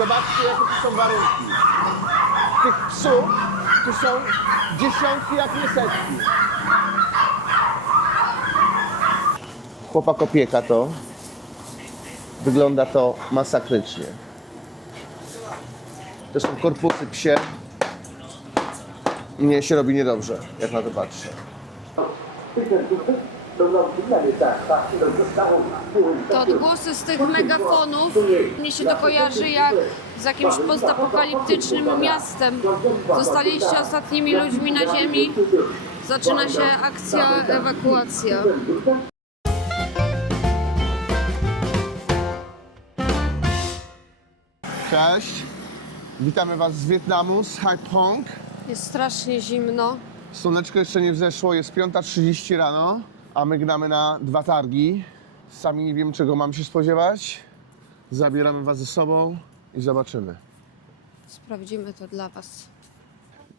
Zobaczcie, jakie tu są warunki. Tych psów tu są dziesiątki, jak nie setki. Chłopak opieka to. Wygląda to masakrycznie. To są korpusy psie. Mnie się robi niedobrze, jak na to patrzę. Te odgłosy z tych megafonów, mnie się to kojarzy jak z jakimś postapokaliptycznym miastem. Zostaliście ostatnimi ludźmi na ziemi, zaczyna się akcja ewakuacja. Cześć. Witamy Was z Wietnamu, z Haiphong. Jest strasznie zimno. Słoneczko jeszcze nie wzeszło, jest 5.30 rano, a my gnamy na dwa targi. Sami nie wiemy, czego mam się spodziewać. Zabieramy Was ze sobą i zobaczymy. Sprawdzimy to dla Was.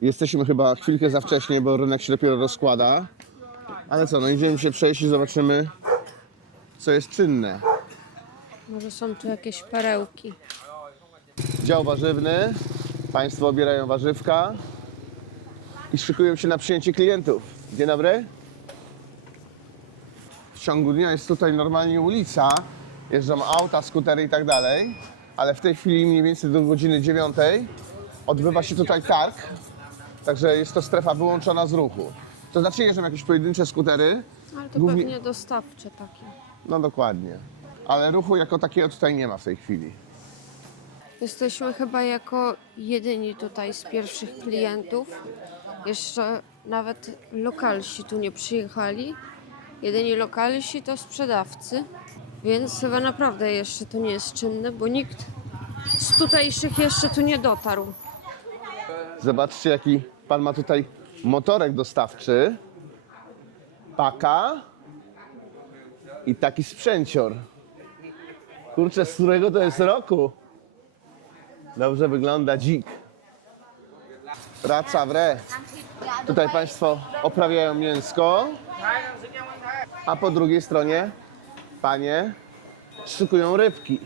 Jesteśmy chyba chwilkę za wcześnie, bo rynek się dopiero rozkłada. Ale co, no idziemy się przejść i zobaczymy, co jest czynne. Może są tu jakieś perełki. Dział warzywny. Państwo obierają warzywka i szykują się na przyjęcie klientów. Dzień dobry. W ciągu dnia jest tutaj normalnie ulica. Jeżdżą auta, skutery i tak dalej. Ale w tej chwili mniej więcej do godziny 9 odbywa się tutaj targ. Także jest to strefa wyłączona z ruchu. To znaczy jeżdżą jakieś pojedyncze skutery. Ale to Głównie- pewnie dostawcze takie. No dokładnie. Ale ruchu jako takiego tutaj nie ma w tej chwili. Jesteśmy chyba jako jedyni tutaj z pierwszych klientów. Jeszcze nawet lokalsi tu nie przyjechali. Jedyni lokalsi to sprzedawcy, więc chyba naprawdę jeszcze to nie jest czynne, bo nikt z tutejszych jeszcze tu nie dotarł. Zobaczcie, jaki pan ma tutaj motorek dostawczy, paka i taki sprzęcior. Kurczę, z którego to jest roku? Dobrze wygląda dzik. Praca w re. Tutaj państwo oprawiają mięsko, a po drugiej stronie panie szykują rybki.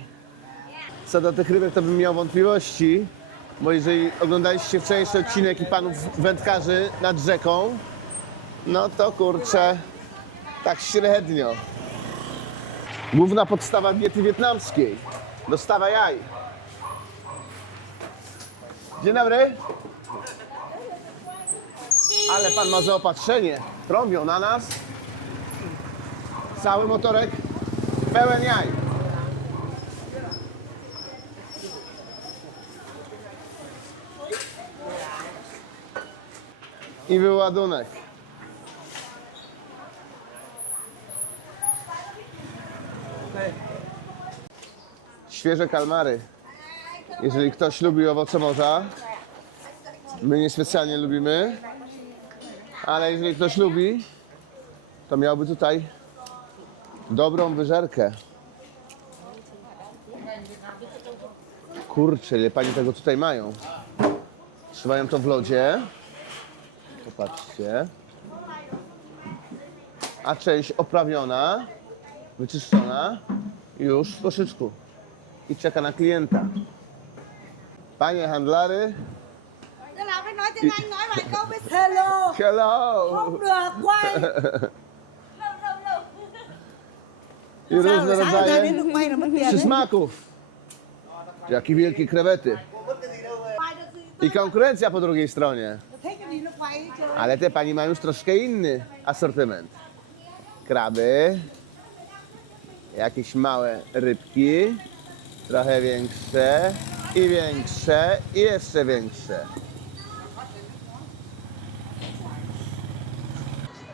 Co do tych rybek, to bym miał wątpliwości, bo jeżeli oglądaliście wczorajszy odcinek i panów wędkarzy nad rzeką, no to kurczę, tak średnio. Główna podstawa diety wietnamskiej. Dostawa jaj. Dzień dobry. Ale pan ma zaopatrzenie. Trąbią na nas. Cały motorek pełen jaj. I wyładunek. Świeże kalmary. Jeżeli ktoś lubi owoce morza, my niespecjalnie lubimy, ale jeżeli ktoś lubi, to miałby tutaj dobrą wyżerkę. Kurczę, ile pani tego tutaj mają. Trzymają to w lodzie. Popatrzcie. A część oprawiona, wyczyszczona, już w koszyczku. I czeka na klienta. Panie handlary, Thế nào phải nói tiếng Anh nói vài câu với Hello hello! Không được quay I różne rodzaje przysmaków. Jakie wielkie krewety. I konkurencja po drugiej stronie. Ale te pani mają już troszkę inny asortyment. Kraby, jakieś małe rybki, trochę większe i większe i jeszcze większe.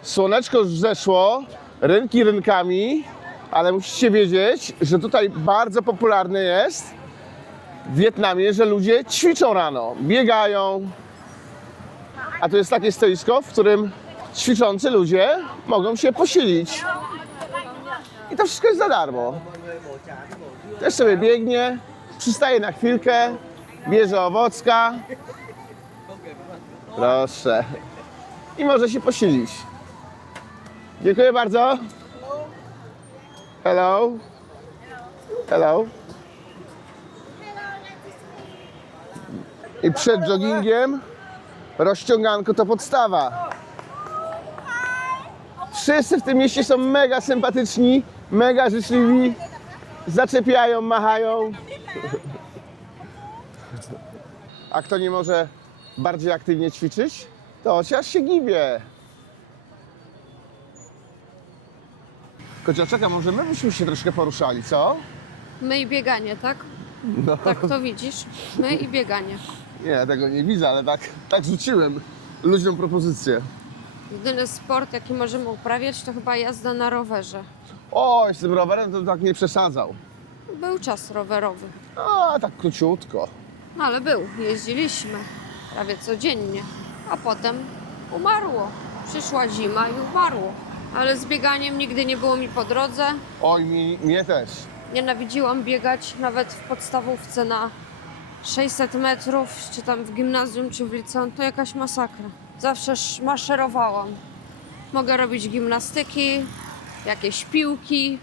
Słoneczko już zeszło, rynki rynkami, ale musicie wiedzieć, że tutaj bardzo popularne jest w Wietnamie, że ludzie ćwiczą rano, biegają, a to jest takie stoisko, w którym ćwiczący ludzie mogą się posilić. I to wszystko jest za darmo. Też sobie biegnie, przystaje na chwilkę, bierze owocka. Proszę. I może się posilić. Dziękuję bardzo. Hello. Hello. I przed joggingiem rozciąganko to podstawa. Wszyscy w tym mieście są mega sympatyczni, mega życzliwi, zaczepiają, machają. A kto nie może bardziej aktywnie ćwiczyć, to chociaż się gibie. Kociaczeka, może my byśmy się troszkę poruszali, co? My i bieganie, tak? No. Tak to widzisz? My i bieganie. Nie, tego nie widzę, ale tak, tak rzuciłem ludziom propozycję. Jedyny sport, jaki możemy uprawiać, to chyba jazda na rowerze. O, z tym rowerem to tak nie przesadzał. Był czas rowerowy. A, tak króciutko. No ale był, jeździliśmy prawie codziennie, a potem umarło. Przyszła zima i umarło. Ale z bieganiem nigdy nie było mi po drodze. Oj, mi, mnie też. Nienawidziłam biegać nawet w podstawówce na 600 metrów, czy tam w gimnazjum, czy w liceum. To jakaś masakra. Zawsze sz- maszerowałam. Mogę robić gimnastyki, jakieś piłki,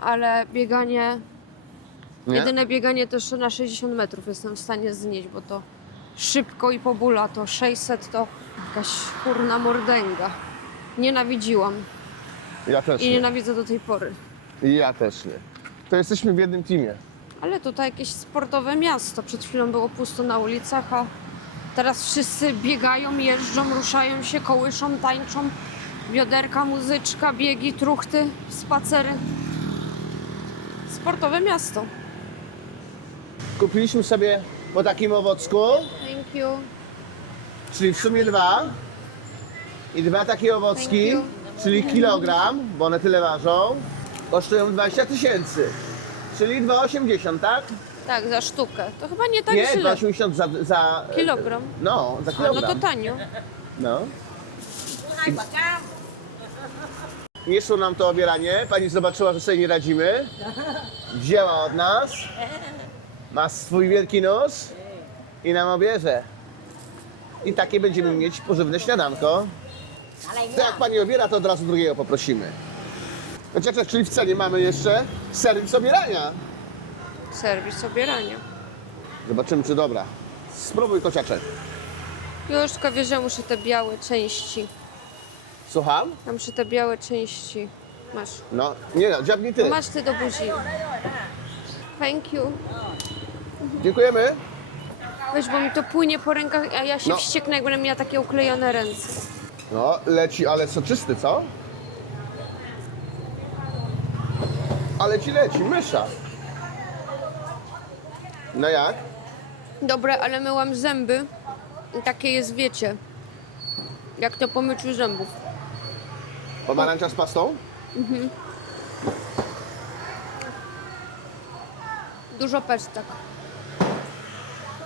ale bieganie Nie? Jedyne bieganie to jeszcze na 60 metrów jestem w stanie znieść, bo to szybko i po bóla, to 600 to jakaś kurna mordęga. Nienawidziłam Ja też i nie. nienawidzę do tej pory. Ja też nie. To jesteśmy w jednym teamie. Ale tutaj jakieś sportowe miasto. Przed chwilą było pusto na ulicach, a teraz wszyscy biegają, jeżdżą, ruszają się, kołyszą, tańczą. Bioderka, muzyczka, biegi, truchty, spacery. Sportowe miasto. Kupiliśmy sobie po takim owocku, Thank you. czyli w sumie dwa. I dwa takie owocki, czyli kilogram, bo one tyle ważą, kosztują 20 tysięcy. Czyli 2,80, tak? Tak, za sztukę. To chyba nie tak nie, źle. 2,80 za, za... Kilogram. No, za A, no kilogram. to tanio. No. Nie szło nam to obieranie. Pani zobaczyła, że sobie nie radzimy. Wzięła od nas. Ma swój wielki nos i nam obierze. I takie będziemy mieć pożywne śniadanko. To jak pani obiera, to od razu drugiego poprosimy. Chociaż, czyli w cenie mamy jeszcze serwis obierania. Serwis obierania. Zobaczymy, czy dobra. Spróbuj kociaczek. Już tylko wiesz, że muszę te białe części. Słucham? Ja muszę te białe części. Masz. No, nie no, dziabnij ty. Masz ty do buzi. Thank you. Dziękujemy. Weź, bo mi to płynie po rękach, a ja się No. wścieknę, jak będę miała takie uklejone ręce. No, leci, ale soczysty, co? Ale ci leci, mysza. No jak? Dobre, ale myłam zęby. I takie jest, wiecie, jak to po myciu zębów. Pomarańcza z pastą? Dużo pestek.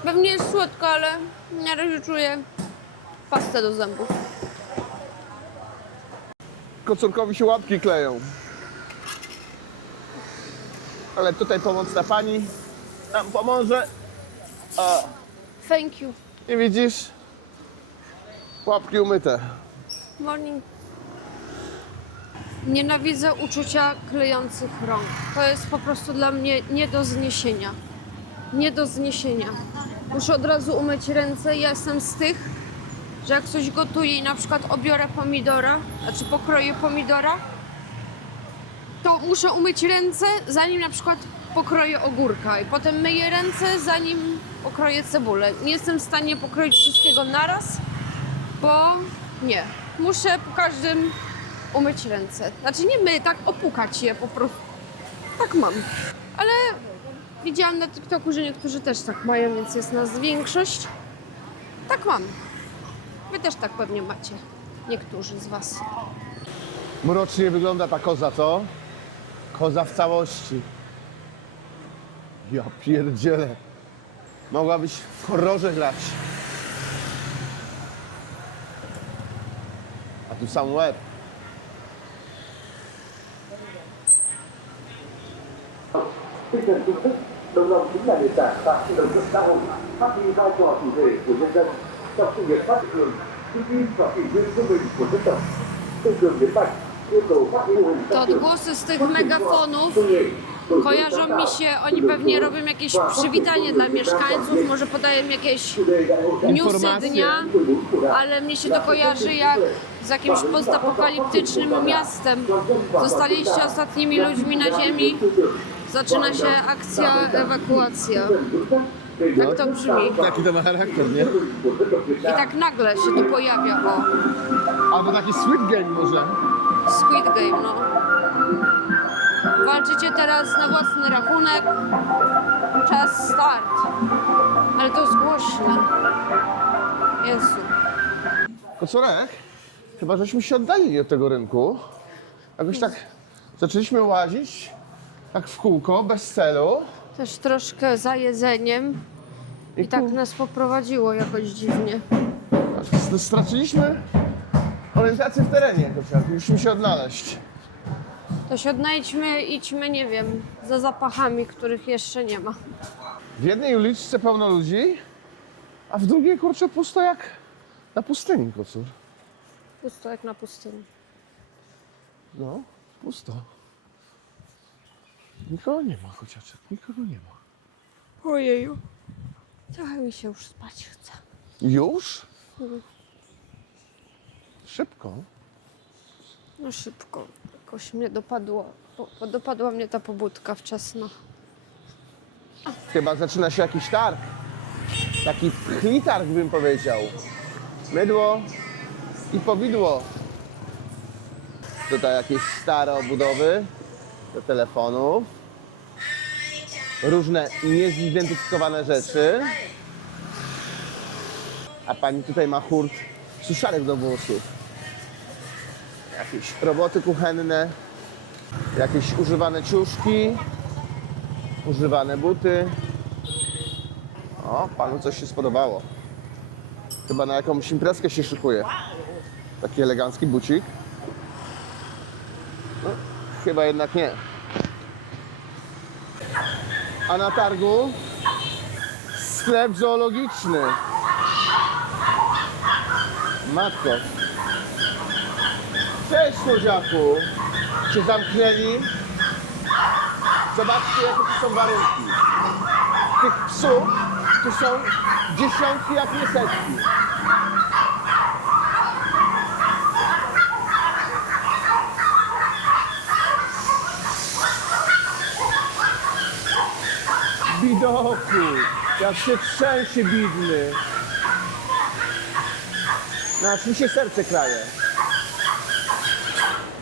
Pewnie jest słodko, ale na razie czuję pastę do zębów. Kocurkowi się łapki kleją. Ale tutaj pomocna pani nam pomoże. O, Thank you. i widzisz? Łapki umyte. Morning. Nienawidzę uczucia klejących rąk. To jest po prostu dla mnie nie do zniesienia. Nie do zniesienia. Muszę od razu umyć ręce. Ja jestem z tych, że jak coś gotuję i na przykład obiorę pomidora, znaczy pokroję pomidora, to muszę umyć ręce, zanim na przykład pokroję ogórka i potem myję ręce, zanim pokroję cebulę. Nie jestem w stanie pokroić wszystkiego naraz, bo nie. Muszę po każdym umyć ręce. Znaczy nie my, tak opukać je po prostu. Tak mam. Ale widziałam na TikToku, że niektórzy też tak mają, więc jest nas większość. Tak mam. Wy też tak pewnie macie. Niektórzy z was. Mrocznie wygląda ta koza, co? Koza w całości. Ja pierdzielę. Mogłabyś w horrorze grać. A tu sam łeb. tinh thần chung sức đồng lòng chính là nền tảng tạo sự đồng thuận xã hội phát huy vai trò chủ thể của nhân dân trong sự nghiệp phát triển thông tin và kỷ nguyên bình của dân tộc tăng cường nhấn mạnh To odgłosy z tych megafonów kojarzą mi się, oni pewnie robią jakieś przywitanie dla mieszkańców, może podają jakieś newsy dnia, ale mnie się to kojarzy jak z jakimś postapokaliptycznym miastem. Zostaliście ostatnimi ludźmi na ziemi, zaczyna się akcja ewakuacja. Tak to brzmi. Taki to ma charakter, nie? I tak nagle się tu pojawia, o, Albo taki Squid Game może. Squid Game, no. Walczycie teraz na własny rachunek. Czas start. Ale to jest głośne. Jezu. Kocorek, chyba żeśmy się oddalili od tego rynku. Jakoś tak zaczęliśmy łazić, tak w kółko, bez celu. Też troszkę za jedzeniem. I tak nas poprowadziło jakoś dziwnie. S- Straciliśmy orientację w terenie, Kociarek. Musimy się odnaleźć. To się odnajdźmy, idźmy, nie wiem, za zapachami, których jeszcze nie ma. W jednej uliczce pełno ludzi, a w drugiej, kurczę, pusto jak na pustyni, kocur. Pusto jak na pustyni. No, pusto. Nikogo nie ma, chociażek, nikogo nie ma. Ojeju. Trochę mi się już spać chce. Już? Szybko. No szybko. Jakoś mnie dopadło. Po, po, dopadła mnie ta pobudka wczesna. Chyba zaczyna się jakiś targ. Taki pchlitarg bym powiedział. Mydło i powidło. Tutaj jakieś stare obudowy do telefonów. Różne niezidentyfikowane rzeczy. A pani tutaj ma hurt suszarek do włosów. Jakieś roboty kuchenne. Jakieś używane ciuszki. Używane buty. O, panu coś się spodobało. Chyba na jakąś imprezkę się szykuje. Taki elegancki bucik. Chyba jednak nie. A na targu sklep zoologiczny. Matko. Cześć, słodziaku. Cię zamknęli? Zobaczcie, jakie tu są warunki. Tych psów tu są dziesiątki, jak nie setki. Bidoku, jak się trzęsie bidny. No aż mi się serce kraje.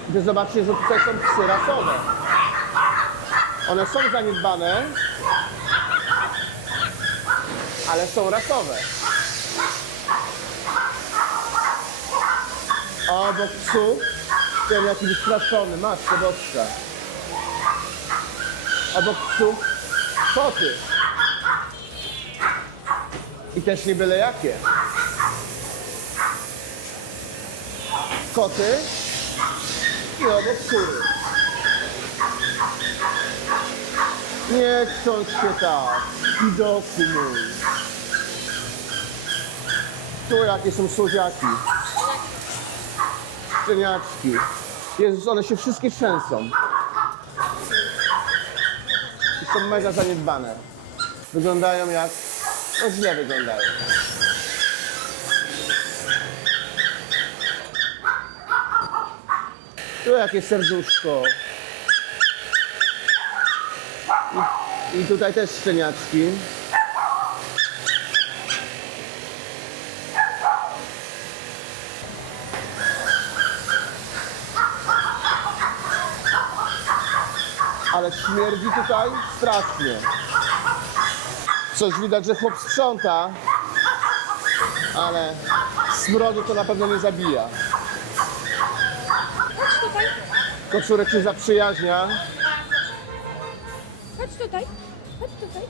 Gdy zobaczcie, że tutaj są psy rasowe. One są zaniedbane, ale są rasowe. Obok psów ten jaki wystraszony, matko boska. Obok psów koty. I też nie byle jakie. Koty i obok kury. Nie chcąc się tak, widoku mój. Tu jakie są słodziaki. Szczeniaczki. Jezus, one się wszystkie trzęsą. Są mega zaniedbane. Wyglądają jak... No źle wyglądają. Tu jakie serduszko. I, I tutaj też szczeniaczki. Ale śmierdzi tutaj strasznie. Coś widać, że chłop sprząta, ale smrodu to na pewno nie zabija. Chodź tutaj, Koczurek się zaprzyjaźnia. chodź tutaj, chodź tutaj.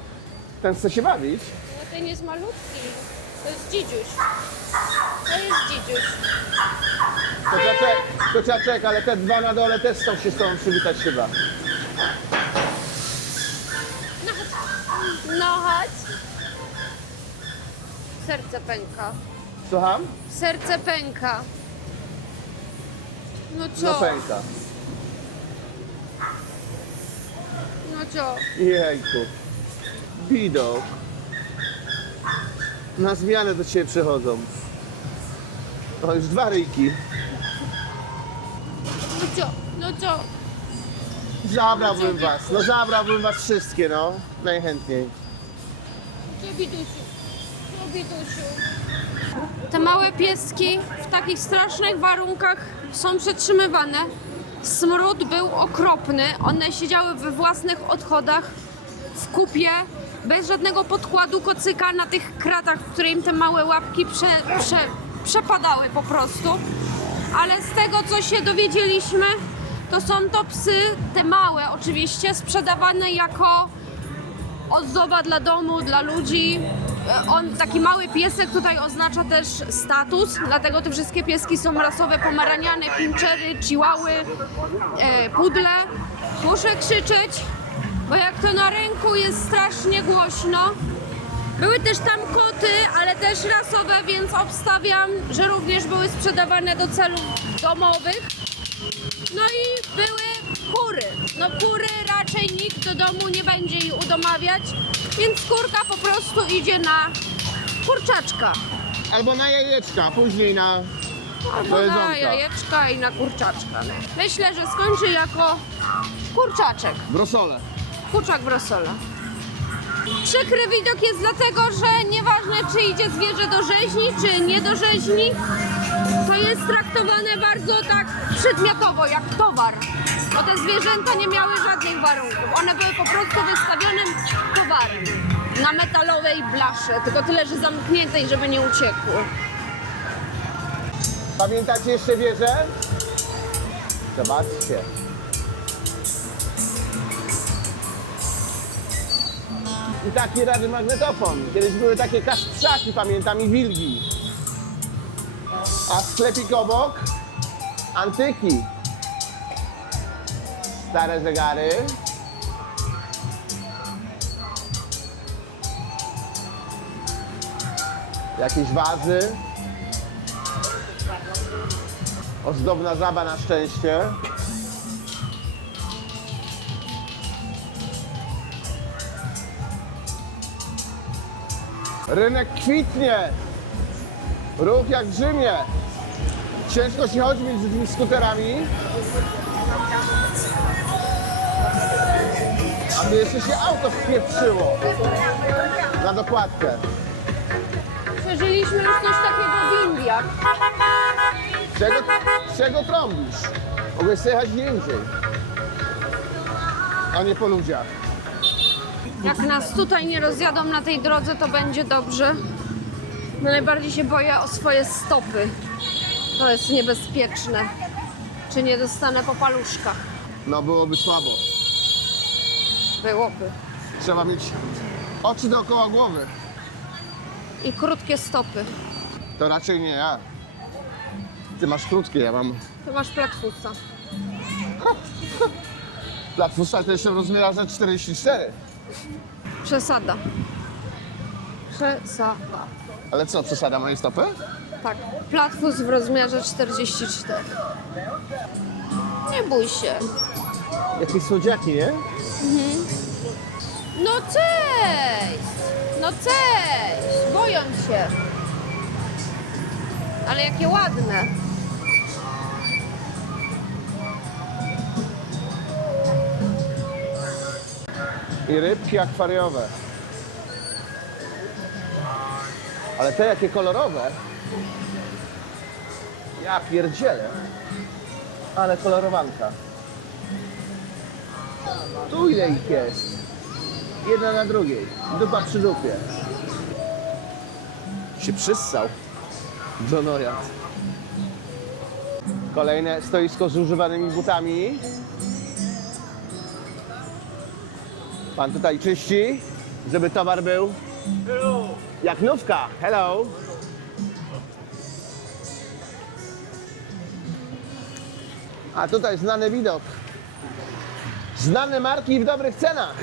Ten chce się bawić. No ten jest malutki. To jest dzidziuś. To jest dzidziuś. Kociaczek, kociaczek, ale te dwa na dole też chcą się z tobą przywitać chyba. No chodź. No chodź. Serce pęka. Słucham? Serce pęka. No co? No pęka. No co? Jejku. Widok. Na zmianę do ciebie przychodzą. O, już dwa ryjki. No co? No co? Zabrałbym was. No zabrałbym was wszystkie, no. Najchętniej. Te małe pieski w takich strasznych warunkach są przetrzymywane. Smród był okropny. One siedziały we własnych odchodach w kupie, bez żadnego podkładu kocyka na tych kratach, w których im te małe łapki prze, prze, przepadały po prostu. Ale z tego, co się dowiedzieliśmy, to są to psy, te małe oczywiście, sprzedawane jako ozdoba dla domu, dla ludzi. E, On, taki mały piesek tutaj oznacza też status, dlatego te wszystkie pieski są rasowe, pomeraniane, pinchery, chihuahy, e, pudle. Muszę krzyczeć, bo jak to na rynku jest strasznie głośno. Były też tam koty, ale też rasowe, więc obstawiam, że również były sprzedawane do celów domowych. No i były kury. No kury raczej nikt do domu nie będzie jej udomawiać, więc kurka po prostu idzie na kurczaczka. Albo na jajeczka, później na... Albo na jedzonka. jajeczka i na kurczaczka. Myślę, że skończy jako kurczaczek. Brosole. Kurczak w rosole. Przykry widok jest dlatego, że nieważne czy idzie zwierzę do rzeźni, czy nie do rzeźni, to jest traktowane bardzo tak przedmiotowo, jak towar. Bo te zwierzęta nie miały żadnych warunków. One były po prostu wystawionym towarem na metalowej blasze, tylko tyle, że zamkniętej, żeby nie uciekły. Pamiętacie jeszcze wieżę? Zobaczcie. I taki rady magnetofon. Kiedyś były takie kaszprzaki, pamiętam, i wilgi. A sklepik obok? Antyki. Stare zegary. Jakieś wazy. Ozdobna żaba na szczęście. Rynek kwitnie. Ruch jak w Rzymie. Ciężko się chodzi między tymi skuterami. Aby jeszcze się auto wpieprzyło na dokładkę. Przeżyliśmy już coś takiego w Indiach. Czego, czego trąbisz? Mogłeś sobie jechać gdzie indziej. A nie po ludziach. Jak nas tutaj nie rozjadą na tej drodze, to będzie dobrze. No Najbardziej się boję o swoje stopy. To jest niebezpieczne. Czy nie dostanę po paluszkach? No byłoby słabo. Byłoby. Trzeba mieć oczy dookoła głowy. I krótkie stopy. To raczej nie ja. Ty masz krótkie, ja mam Ty masz platfusa. platfusa, to jeszcze w rozmiarze 44. Przesada. Przesada. Ale co, przesada moje stopy? Tak. Platfus w rozmiarze 44. Nie bój się. Jakieś słodziaki, nie? No cześć! No cześć! Boją się. Ale jakie ładne. I rybki akwariowe. Ale te jakie kolorowe. Ja pierdzielę. Ale kolorowanka. Tu ile ich jest? Jedna na drugiej. Dupa przy dupie. Się przyssał. Donoriat. Kolejne stoisko z używanymi butami. Pan tutaj czyści, żeby towar był jak nówka. Hello. A tutaj znany widok. Znane marki w dobrych cenach.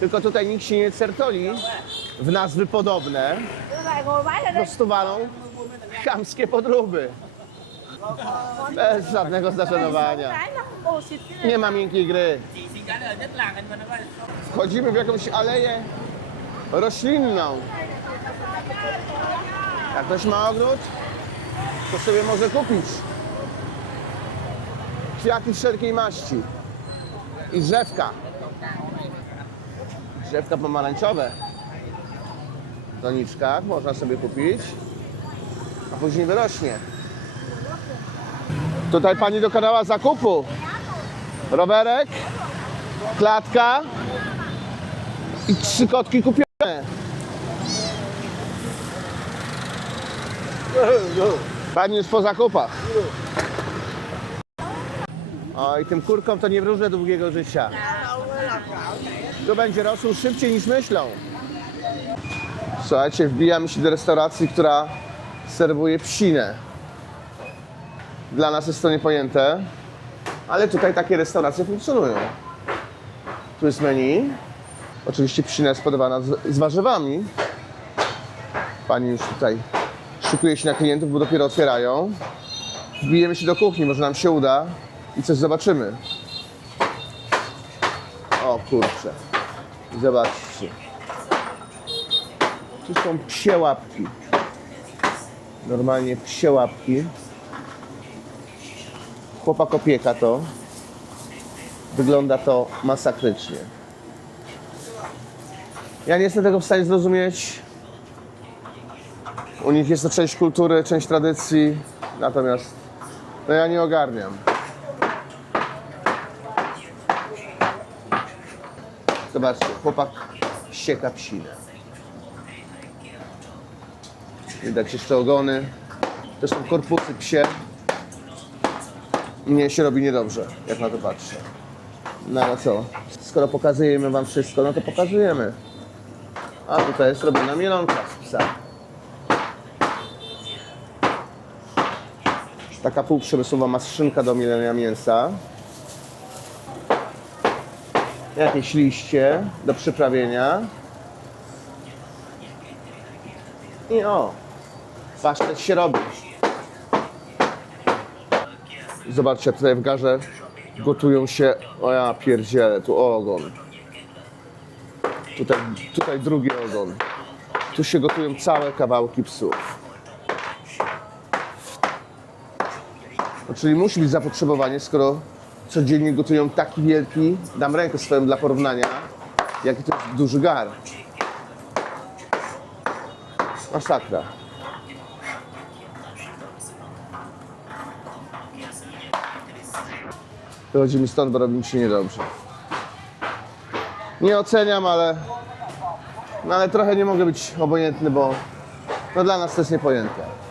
Tylko tutaj nikt się nie certoli w nazwy podobne. Po prostu walą chamskie podróby. Bez żadnego zażenowania. Nie ma miękkiej gry. Wchodzimy w jakąś aleję roślinną. Jak ktoś ma ogród, to sobie może kupić kwiaty wszelkiej maści i drzewka. Drzewka pomarańczowe. W doniczkach można sobie kupić, a później wyrośnie. Tutaj pani dokonała zakupu. Rowerek, klatka i trzy kotki kupione. Pani już po zakupach. Oj, tym kurkom to nie wróżę długiego życia. Tu będzie rosł szybciej niż myślą. Słuchajcie, wbijamy się do restauracji, która serwuje psinę. Dla nas jest to niepojęte, ale tutaj takie restauracje funkcjonują. Tu jest menu. Oczywiście psina jest podawana z, z warzywami. Pani już tutaj szykuje się na klientów, bo dopiero otwierają. Wbijemy się do kuchni, może nam się uda i coś zobaczymy. O kurczę. Zobaczcie. Tu są psie łapki. Normalnie psie łapki. Chłopak opieka to. Wygląda to masakrycznie. Ja nie jestem tego w stanie zrozumieć. U nich jest to część kultury, część tradycji, natomiast no ja nie ogarniam. Zobaczcie, chłopak ścieka psinę. Widać jeszcze ogony. To są korpusy psie. Mnie się robi niedobrze, jak na to patrzę. No ale co? Skoro pokazujemy wam wszystko, no to pokazujemy. A tutaj jest robiona mielonka z psa. Taka półprzemysłowa maszynka do mielenia mięsa. Jakieś liście do przyprawienia. I o, pasztet się robi. Zobaczcie, tutaj w garze gotują się, o ja pierdzielę, tu ogon. Tutaj, tutaj drugi ogon. Tu się gotują całe kawałki psów. No, czyli musi być zapotrzebowanie, skoro codziennie gotują taki wielki, dam rękę swoją dla porównania, jaki to jest duży gar. Masakra. Wychodzimy stąd, bo robi mi się niedobrze. Nie oceniam, ale, no ale trochę nie mogę być obojętny, bo no dla nas to jest niepojęte.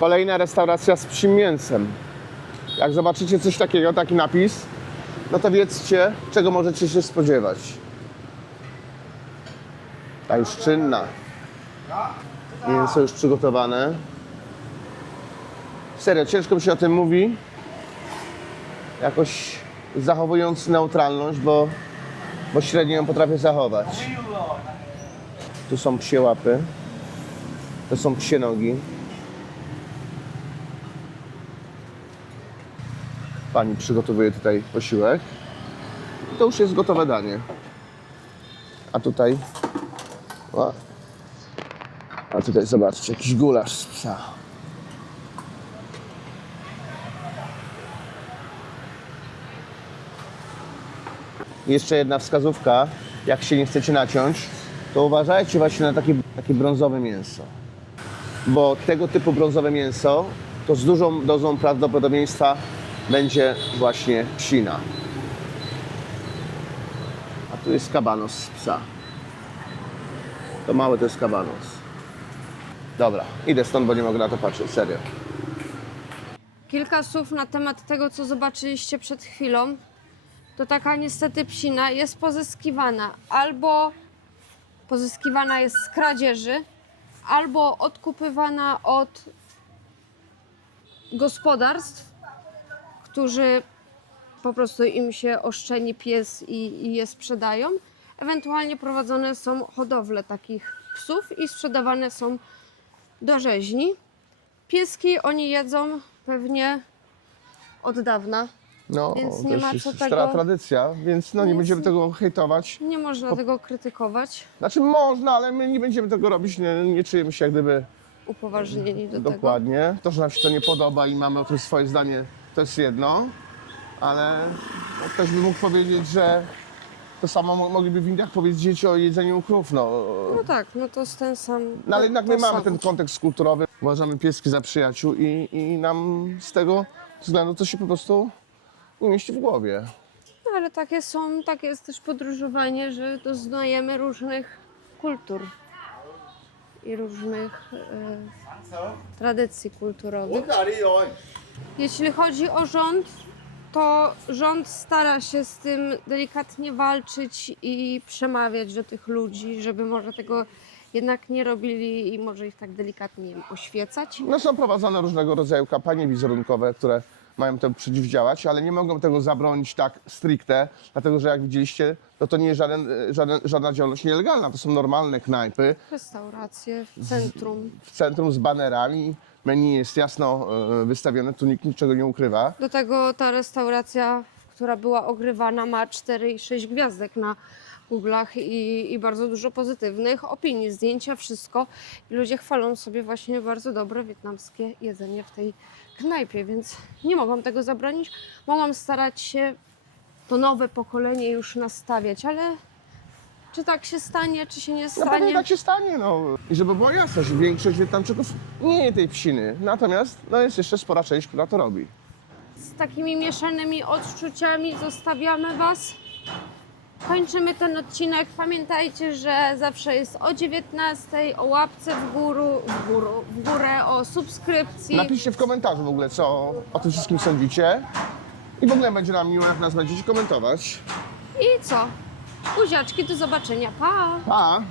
Kolejna restauracja z psim mięsem. Jak zobaczycie coś takiego, taki napis, no to wiedzcie, czego możecie się spodziewać. Ta już czynna. Mięso już przygotowane. Serio, ciężko mi się o tym mówi. Jakoś zachowując neutralność, bo, bo średnio ją potrafię zachować. Tu są psie łapy. To są psie nogi. Pani przygotowuje tutaj posiłek. To już jest gotowe danie. A tutaj. O. A tutaj zobaczcie, jakiś gulasz z psa. Jeszcze jedna wskazówka, jak się nie chcecie naciąć, to uważajcie właśnie na takie, takie brązowe mięso. Bo tego typu brązowe mięso to z dużą dozą prawdopodobieństwa będzie właśnie psina. A tu jest kabanos z psa. To małe to jest kabanos. Dobra, idę stąd, bo nie mogę na to patrzeć, serio. Kilka słów na temat tego, co zobaczyliście przed chwilą. To taka niestety psina jest pozyskiwana albo pozyskiwana jest z kradzieży, albo odkupywana od gospodarstw, którzy po prostu im się oszczeni pies i, i je sprzedają. Ewentualnie prowadzone są hodowle takich psów i sprzedawane są do rzeźni. pieski oni jedzą pewnie od dawna. No, Więc nie ma jest co stara tego- tradycja, więc no nie Więc- będziemy tego hejtować. Nie można tego krytykować. Znaczy można, ale my nie będziemy tego robić, nie, nie czujemy się jak gdyby Upoważnieni do tego. dokładnie. To, że nam się to nie podoba i mamy o tym swoje zdanie, to jest jedno, ale no, ktoś by mógł powiedzieć, że to samo mo- mogliby w Indiach powiedzieć o jedzeniu krów, no. No tak, no to jest ten sam. No ale jednak my mamy samo. ten kontekst kulturowy, uważamy pieski za przyjaciół i, i nam z tego względu to się po prostu nie mieści w głowie. No, ale takie są, takie jest też podróżowanie, że doznajemy różnych kultur i różnych e, tradycji kulturowych. Jeśli chodzi o rząd, to rząd stara się z tym delikatnie walczyć i przemawiać do tych ludzi, żeby może tego jednak nie robili i może ich tak delikatnie nie wiem, oświecać. No są prowadzone różnego rodzaju kampanie wizerunkowe, które mają temu przeciwdziałać, ale nie mogą tego zabronić tak stricte, dlatego że jak widzieliście, no to nie jest żaden, żaden, żadna działalność nielegalna, to są normalne knajpy Restauracje w centrum. w centrum z banerami, menu jest jasno e, wystawione, tu nikt niczego nie ukrywa. Do tego ta restauracja, która była ogrywana, ma 4 i 6 gwiazdek na Google'ach i, i bardzo dużo pozytywnych opinii, zdjęcia, wszystko. I ludzie chwalą sobie właśnie bardzo dobre wietnamskie jedzenie w tej knajpie, więc nie mogą tego zabronić. Mogą starać się to nowe pokolenie już nastawiać, ale czy tak się stanie, czy się nie No pewnie stanie? tak się stanie, no. I żeby była jasność, większość Wietnamczyków nie je tej psiny, natomiast no, jest jeszcze spora część, która to robi. z takimi mieszanymi odczuciami zostawiamy Was. Kończymy ten odcinek. Pamiętajcie, że zawsze jest o 19, o łapce w, góru, w, góru, w górę, o subskrypcji. Napiszcie w komentarzu w ogóle, co o tym wszystkim sądzicie. I w ogóle będzie nam miło, jak nas będziecie komentować. I co? Buziaczki, do zobaczenia. Pa! Pa!